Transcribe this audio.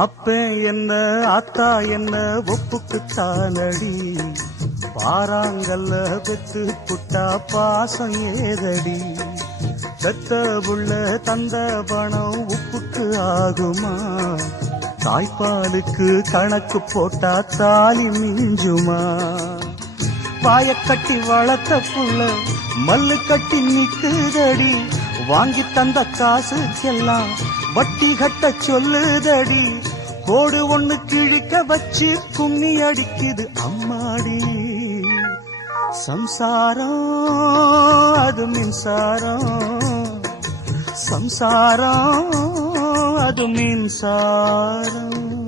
அப்ப என்ன அத்தா என்ன ஒப்புக்குத்தானடி, பாறாங்கல்ல பெத்து புட்டா பாசம் ஏதடி, பெத்த புள்ள தந்த பணம் உப்புக்கு ஆகுமா, தாய்ப்பாலுக்கு கணக்கு போட்டா தாலி மிஞ்சுமா, வாய கட்டி வளர்த்த புள்ள மல்லு கட்டி நிக்குதடி, வாங்கி தந்த காசுக்கெல்லாம் வட்டி கட்ட சொல்லுதடி, கோடு ஒண்ணு கிழிக்க வச்சு கும்மி அடிக்குது அம்மாடி, சம்சாரம் அது மின்சாரம், சம்சாரம் அது மின்சாரம்.